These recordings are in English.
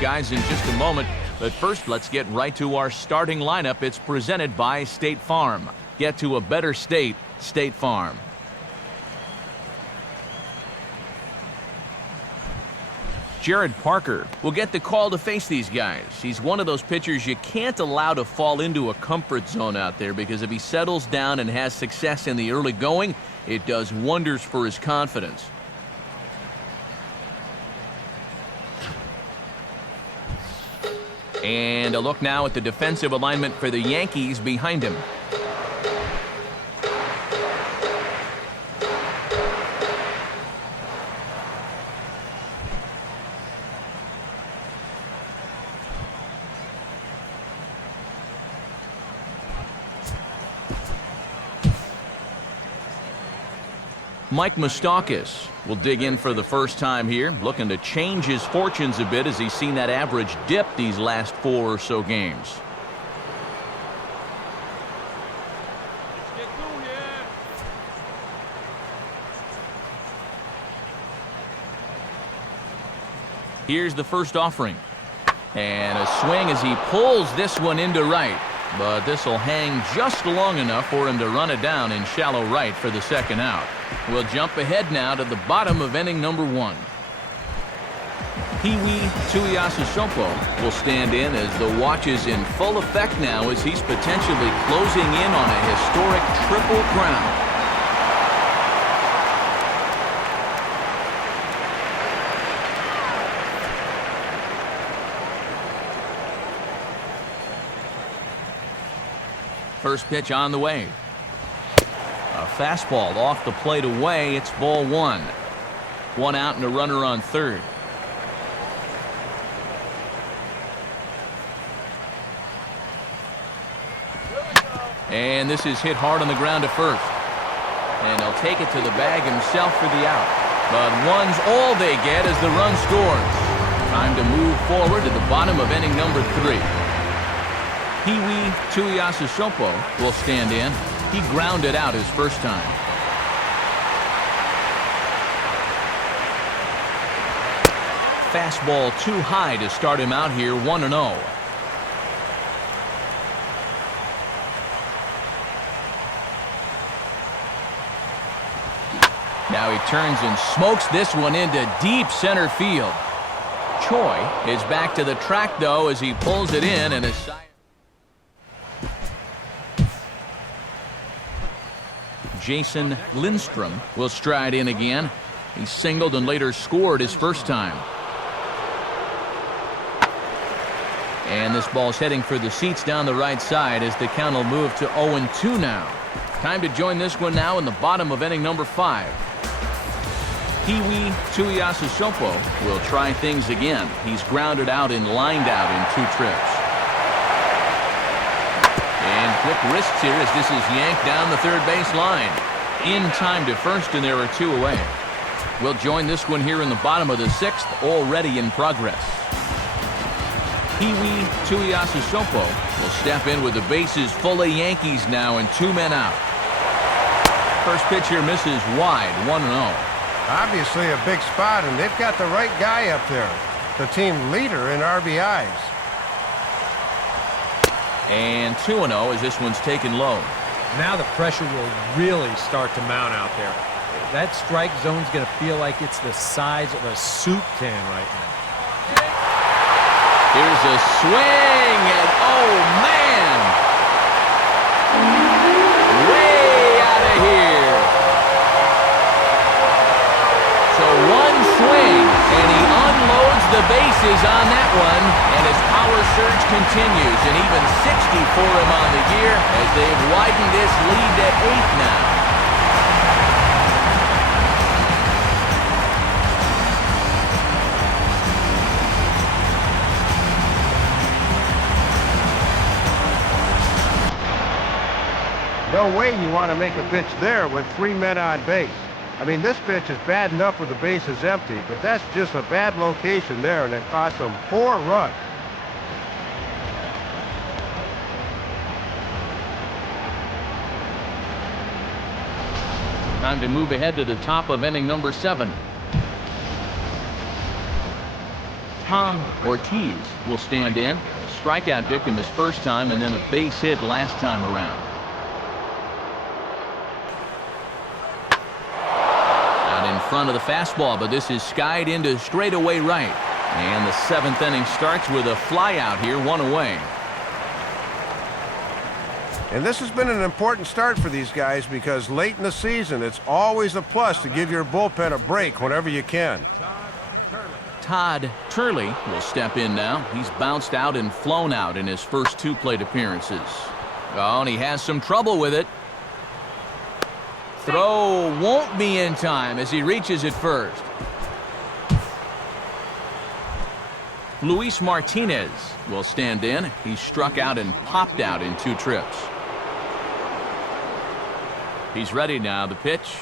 guys in just a moment. But first, let's get right to our starting lineup. It's presented by State Farm. Get to a better state, State Farm. Jared Parker will get the call to face these guys. He's one of those pitchers you can't allow to fall into a comfort zone out there, because if he settles down and has success in the early going, it does wonders for his confidence. And a look now at the defensive alignment for the Yankees behind him. Mike Moustakas will dig in for the first time here, looking to change his fortunes a bit as he's seen that average dip these last 4 or so games. Here's the first offering. And a swing as he pulls this one into right. But this will hang just long enough for him to run it down in shallow right for the second out. We'll jump ahead now to the bottom of inning number 1. Peewee Rtts will stand in as the watch is in full effect now as he's potentially closing in on a historic triple crown. First pitch on the way. A fastball off the plate away. It's ball 1. 1 out and a runner on third. And this is hit hard on the ground to first. And he'll take it to the bag himself for the out. But one's all they get as the run scores. Time to move forward to the bottom of inning number 3. Peewee Rtts will stand in. He grounded out his first time. Fastball too high to start him out here, 1-0. Now he turns and smokes this one into deep center field. Choi is back to the track, though, as he pulls it in and is... Jason Lindstrom will stride in again. He singled and later scored his first time. And this ball's heading for the seats down the right side as the count will move to 0-2 now. Time to join this one now in the bottom of inning number 5. Peewee Rtts will try things again. He's grounded out and lined out in 2 trips. And quick wrists here as this is yanked down the third base line. In time to first, and there are 2 away. We'll join this one here in the bottom of the 6th, already in progress. Peewee Rtts will step in with the bases full of Yankees now and 2 men out. First pitch here misses wide, 1-0. Obviously a big spot, and they've got the right guy up there. The team leader in RBIs. And 2-0 as this one's taken low. Now the pressure will really start to mount out there. That strike zone's going to feel like it's the size of a soup can right now. Here's a swing, and oh man! Way out of here. So one swing, and he unloads the bases on that one, and his power surge continues, and even 60 for him on the year as they've widened this lead to 8 now. No way you want to make a pitch there with 3 men on base. I mean, this pitch is bad enough with the bases empty, but that's just a bad location there, and it cost them 4 runs. Time to move ahead to the top of inning number 7. Tom Ortiz will stand in. Strikeout victim his first time and then a base hit last time around. Out in front of the fastball, but this is skied into straightaway right. And the 7th inning starts with a flyout here, 1 away. And this has been an important start for these guys because late in the season, it's always a plus to give your bullpen a break whenever you can. Todd Turley will step in now. He's bounced out and flown out in his first 2 plate appearances. Oh, and he has some trouble with it. Throw won't be in time as he reaches it first. Luis Martinez will stand in. He struck out and popped out in 2 trips. He's ready now. The pitch.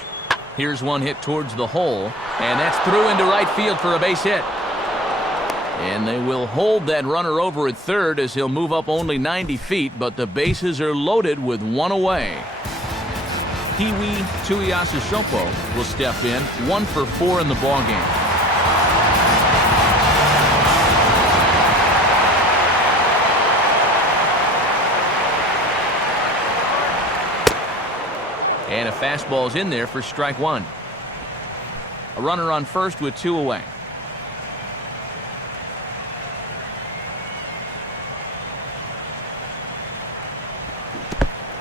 Here's one hit towards the hole, and that's through into right field for a base hit. And they will hold that runner over at third as he'll move up only 90 feet, but the bases are loaded with 1 away. Peewee Rtts will step in, 1 for 4 in the ballgame. And a fastball's in there for strike 1. A runner on first with 2 away.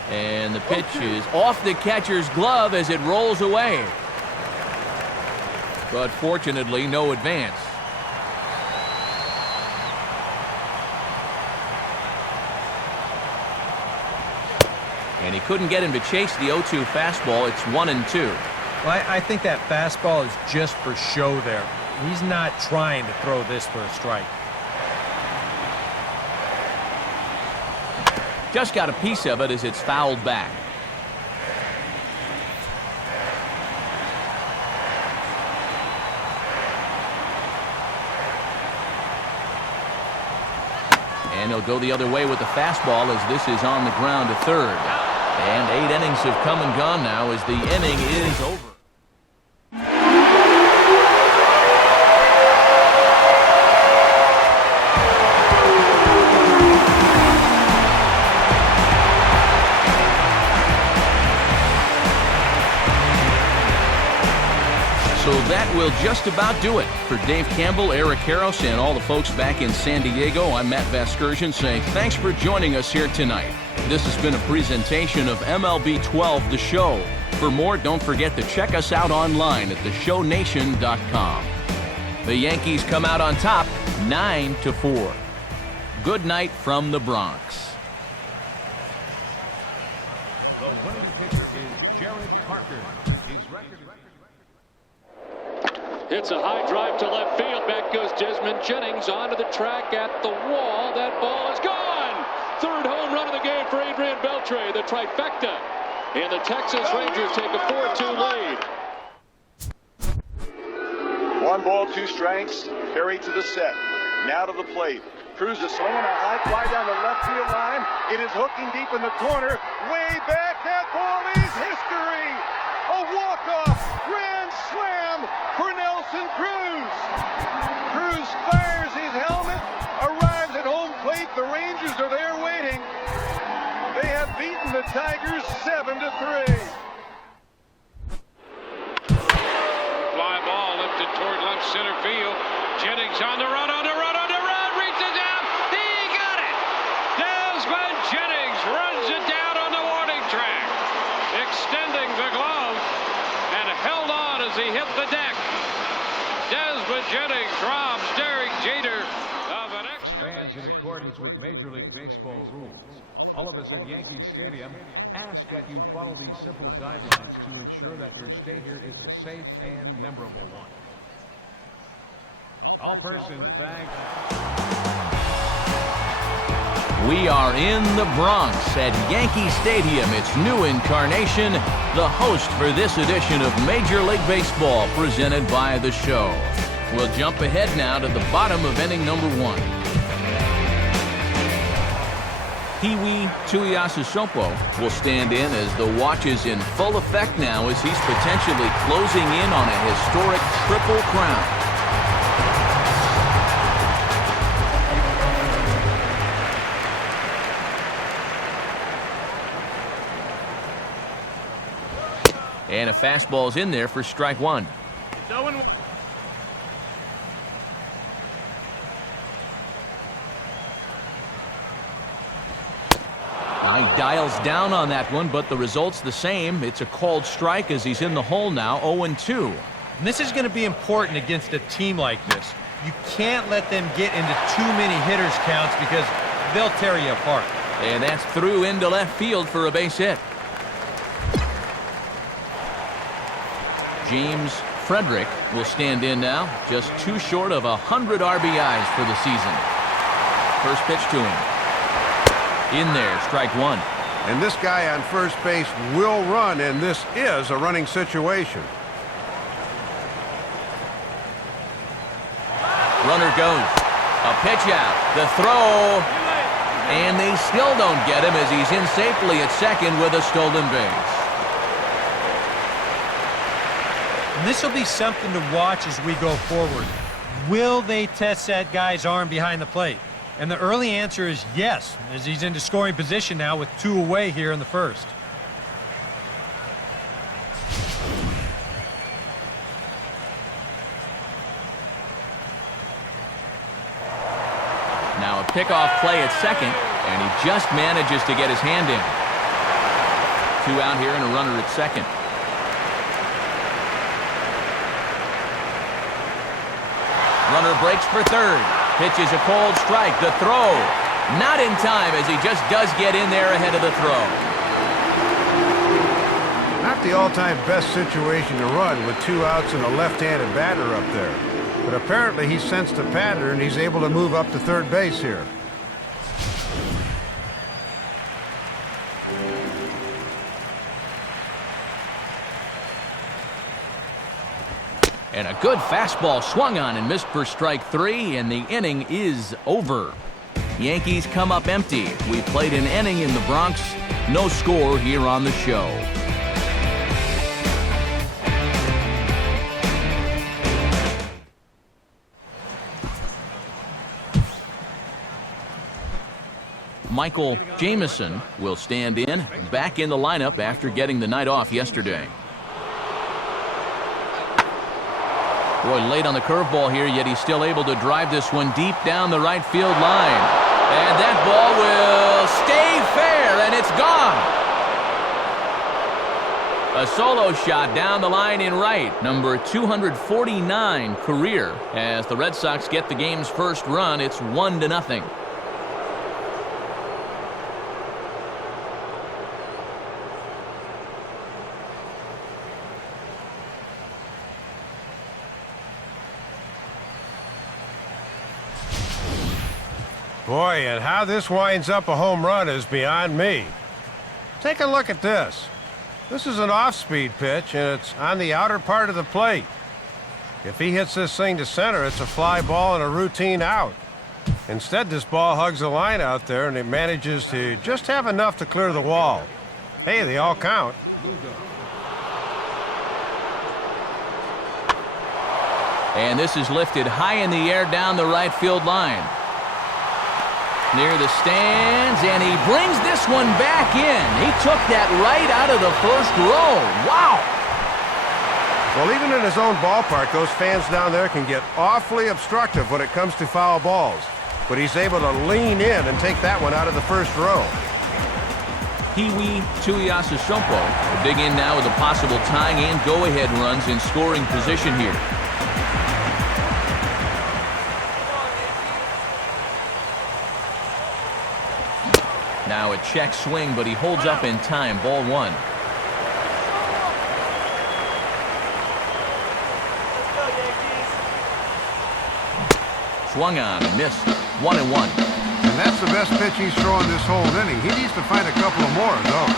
And the pitch is off the catcher's glove as it rolls away. But fortunately, no advance. And he couldn't get him to chase the 0-2 fastball. It's 1-2. Well, I think that fastball is just for show there. He's not trying to throw this for a strike. Just got a piece of it as it's fouled back. And he'll go the other way with the fastball as this is on the ground to third. And 8 innings have come and gone now as the inning is over. So that will just about do it. For Dave Campbell, Eric Karros, and all the folks back in San Diego, I'm Matt Vasgersian saying thanks for joining us here tonight. This has been a presentation of MLB 12, The Show. For more, don't forget to check us out online at theshownation.com. The Yankees come out on top, 9-4. Good night from the Bronx. The winning pitcher is Jared Parker. His record. Hits a high drive to left field. Back goes Desmond Jennings onto the track at the wall. That ball is gone. 3rd home run of the game for Adrian Beltre. The trifecta. And the Texas Rangers take a 4-2 lead. 1 ball, 2 strikes. Perry to the set. Now to the plate. Cruz is swinging a high fly down the left field line. It is hooking deep in the corner. Way back. That ball is history. A walk-off grand slam for Nelson Cruz. Cruz fires his helmet, arrives at home plate. The Rangers are there waiting. They have beaten the Tigers 7-3. Fly ball lifted toward left center field. Jennings on the run, reaches out. He got it. Desmond Jennings runs it down on the warning track, extending the glove and held on as he hit the deck. Desmond Jennings robs Derek Jeter of an extra. Fans, in accordance with Major League Baseball rules, all of us at Yankee Stadium ask that you follow these simple guidelines to ensure that your stay here is a safe and memorable one. All persons bagged. We are in the Bronx at Yankee Stadium, its new incarnation, the host for this edition of Major League Baseball presented by The Show. We'll jump ahead now to the bottom of inning number 1. Peewee Rtts will stand in as the watch is in full effect now as he's potentially closing in on a historic triple crown. And a fastball's in there for strike one. He dials down on that one, but the result's the same. It's a called strike as he's in the hole now, 0-2. And this is going to be important against a team like this. You can't let them get into too many hitters counts because they'll tear you apart. And that's through into left field for a base hit. James Frederick will stand in now, just 2 short of 100 RBIs for the season. First pitch to him. In there, strike one. And this guy on first base will run, and this is a running situation. Runner goes. A pitch out. The throw. And they still don't get him as he's in safely at second with a stolen base. And this will be something to watch as we go forward. Will they test that guy's arm behind the plate? And the early answer is yes, as he's into scoring position now with 2 away here in the first. Now a pickoff play at second, and he just manages to get his hand in. 2 out here and a runner at second. Runner breaks for third. Pitches a cold strike. The throw. Not in time as he just does get in there ahead of the throw. Not the all-time best situation to run with 2 outs and a left-handed batter up there. But apparently he sensed a pattern. He's able to move up to third base here. And a good fastball swung on and missed for strike 3, and the inning is over. Yankees come up empty. We played an inning in the Bronx. No score here on the show. Michael Jamison will stand in, back in the lineup after getting the night off yesterday. Boy, late on the curveball here, yet he's still able to drive this one deep down the right field line. And that ball will stay fair, and it's gone. A solo shot down the line in right, number 249 career. As the Red Sox get the game's first run, it's 1-0. Boy, and how this winds up a home run is beyond me. Take a look at this. This is an off-speed pitch, and it's on the outer part of the plate. If he hits this thing to center, it's a fly ball and a routine out. Instead, this ball hugs the line out there, and it manages to just have enough to clear the wall. Hey, they all count. And this is lifted high in the air down the right field line. Near the stands, and he brings this one back in. He took that right out of the first row. Wow! Well, even in his own ballpark, those fans down there can get awfully obstructive when it comes to foul balls. But he's able to lean in and take that one out of the first row. Peewee Rtts will dig in now with a possible tying and go-ahead runs in scoring position here. Now a check swing, but he holds up in time. Ball 1. Swung on and missed. 1-1. And that's the best pitch he's thrown this whole inning. He needs to find a couple of more of those.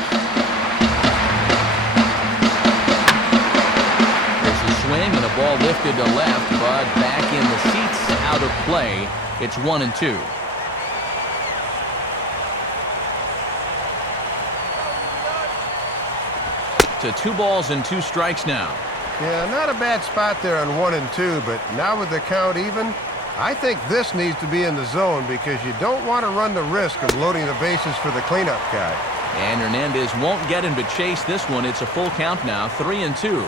There's a swing and a ball lifted to left, but back in the seats, out of play. It's 1-2. To 2 balls and 2 strikes now. Yeah, not a bad spot there on 1 and 2, but now with the count even, I think this needs to be in the zone because you don't want to run the risk of loading the bases for the cleanup guy. And Hernandez won't get him to chase this one. It's a full count now, 3-2.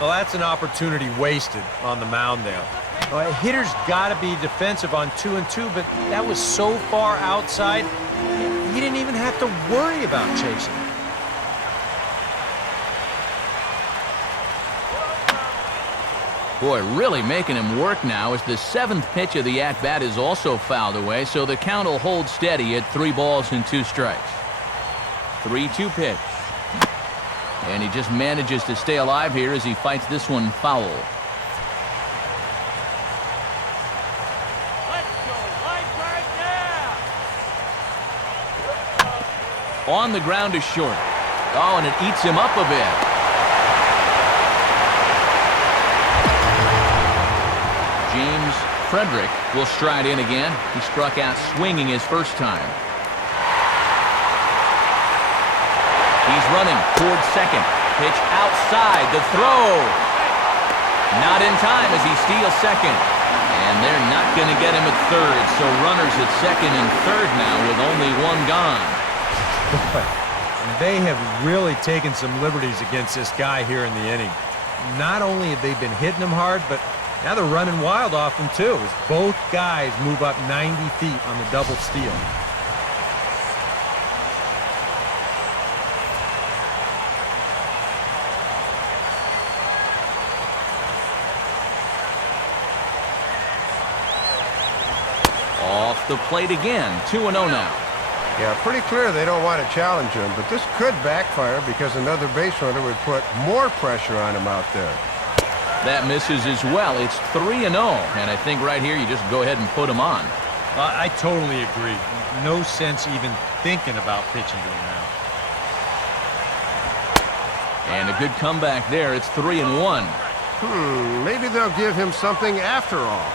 Well, that's an opportunity wasted on the mound there. Well, hitter's got to be defensive on 2-2, but that was so far outside, he didn't even have to worry about chasing. Boy, really making him work now as the 7th pitch of the at-bat is also fouled away, so the count will hold steady at 3 balls and 2 strikes. 3-2 pitch. And he just manages to stay alive here as he fights this one foul. On the ground is short. Oh, and it eats him up a bit. James Frederick will stride in again. He struck out swinging his first time. He's running towards second. Pitch outside. The throw. Not in time as he steals second. And they're not going to get him at third. So runners at second and third now with only 1 gone. They have really taken some liberties against this guy here in the inning. Not only have they been hitting him hard, but now they're running wild off him too, as both guys move up 90 feet on the double steal. Off the plate again, 2-0 now. Yeah, pretty clear they don't want to challenge him, but this could backfire because another base runner would put more pressure on him out there. That misses as well. It's 3-0, and I think right here you just go ahead and put him on. I totally agree. No sense even thinking about pitching to him now. And a good comeback there. It's 3-1. Maybe they'll give him something after all.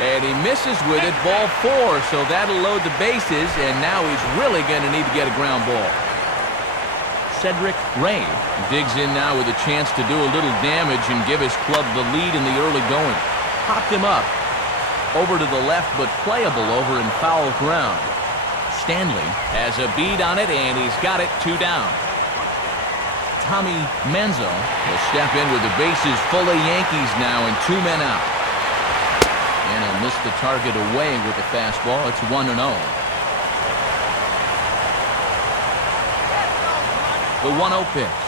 And he misses with it, ball 4, so that'll load the bases, and now he's really going to need to get a ground ball. Cedric Ray digs in now with a chance to do a little damage and give his club the lead in the early going. Popped him up. Over to the left, but playable over in foul ground. Stanley has a bead on it, and he's got it 2 down. Tommy Manzo will step in with the bases full of Yankees now and 2 men out. And he'll miss the target away with the fastball. It's 1-0. The 1-0 pitch.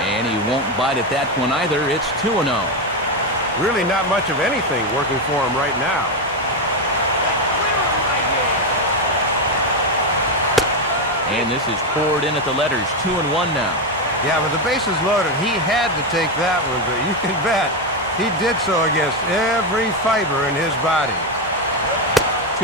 And he won't bite at that one either. It's 2-0. Really not much of anything working for him right now. And this is poured in at the letters. 2-1 now. Yeah, with the bases loaded, he had to take that one, but you can bet he did so against every fiber in his body.